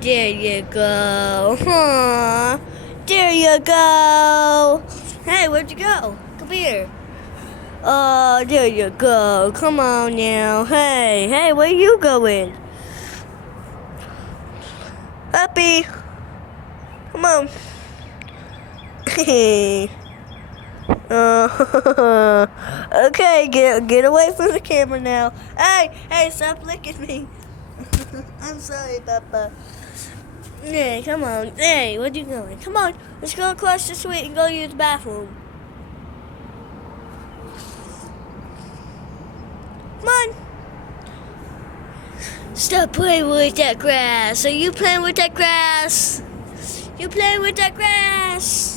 there you go. Aw, there you go. Hey, where'd you go? Come here. Oh, there you go. Come on now. Hey, where you going? Puppy. Come on. Okay, get away from the camera now. Hey, stop licking me. I'm sorry, Papa. Hey, come on. Hey, where you going? Come on, let's go across the street and go use the bathroom. Come on. Stop playing with that grass. Are you playing with that grass? You playing with that grass?